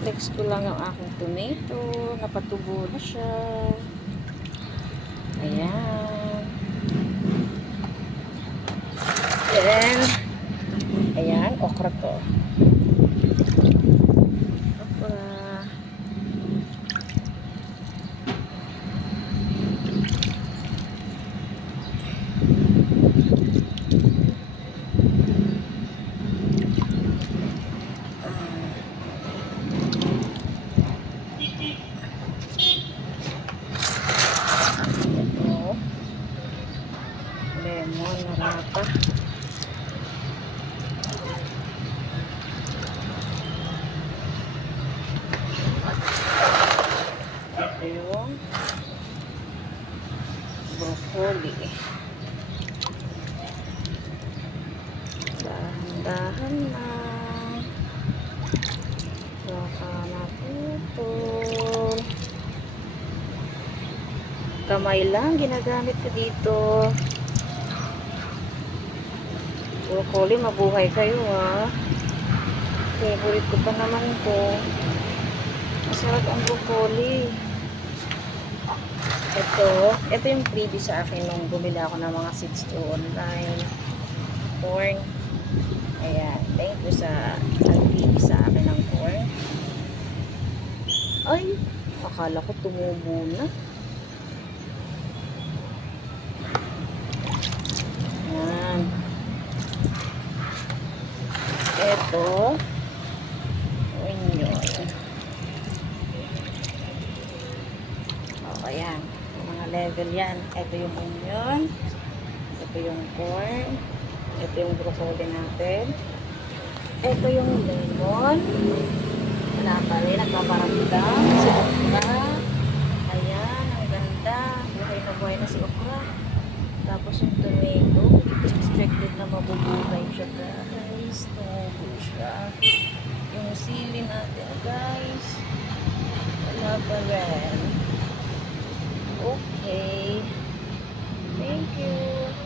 Flex ko lang ang aking tomato. Napatubo na siya. Ayan. Then, ayan, okra ko. Okra. Lemon na rata. Ito yung broccoli. Dahan-dahan lang. Baka maputol. Kamay lang ginagamit ko dito. Broccoli, mabuhay kayo ha. Favorite ko pa naman ito. Masarap ang broccoli. Ito yung freebie sa akin nung bumili ako ng mga seeds to online. Corn. Ayan. Thank you sa freebie sa akin ng corn. Ay, akala ko tumubo na. Ayan. Ito. Onion. O, ayan. Mga level yan. Ito yung onion. Ito yung corn. Ito yung broccoli natin. Ito yung lemon. Wala pa rin. Nagpaparamdam. Si okra. Ayan. Ang ganda. Buhay na buhay na si okra. Tapos yung tomato. Expected na mabubuhay siya, guys. Tumubo siya. Yung sili natin, guys. Wala pa rin. Okay. Thank you.